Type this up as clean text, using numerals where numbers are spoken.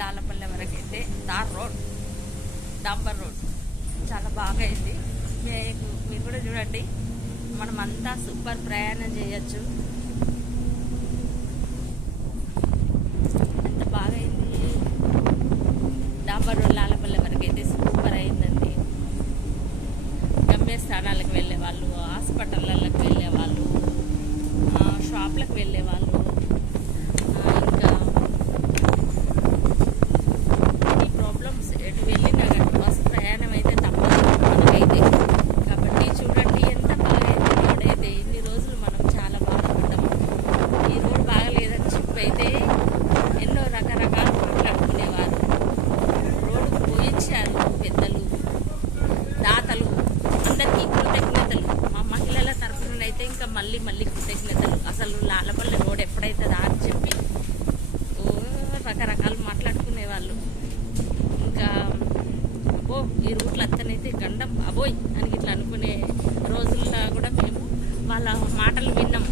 లాలపల్లె వరకు అయితే tar road, డాంబర్ road చాలా బాగా అయింది. మీరు కూడా చూడండి, మనమంతా సూపర్ ప్రయాణం చేయొచ్చు. ఎంత బాగా అయింది. డాంబర్ రోడ్ లాలపల్లె వరకు అయితే సూపర్ అయిందండి. గమ్యస్థానాలకు వెళ్ళే వాళ్ళు, హాస్పిటళ్ళకి వెళ్ళే వాళ్ళు, షాప్లకు వెళ్ళే వాళ్ళు, ఇంకా ఈ ప్రాబ్లమ్స్ ఎటు వెళ్ళినా కానీ బస్సు ప్రయాణం అయితే తప్పదు మనకైతే. కాబట్టి చూడండి ఎంత బాగా అయితే రోడ్ అయితే. ఇన్ని రోజులు మనం చాలా బాధపడ్డాము. ఈ రోడ్ బాగలేదని చెప్పి అయితే ఎన్నో రకరకాలు మాట్లాడుకునేవారు. రోడ్డు పోయించారు పెద్దలు, దాతలు, అందరికీ కృతజ్ఞతలు. మా మహిళల తరఫునైతే ఇంకా మళ్ళీ కృతజ్ఞతలు. అసలు లాలపల్లె రోడ్ ఎప్పుడైతుందా అని చెప్పి రకరకాలు మాట్లాడుకునేవాళ్ళు. ఇంకా అబ్బో ఈ రూట్లు అత్తనైతే గండం అబోయ్ అని ఇట్లా అనుకునే రోజుల్లో కూడా మేము వాళ్ళ మాటలు విన్నాం.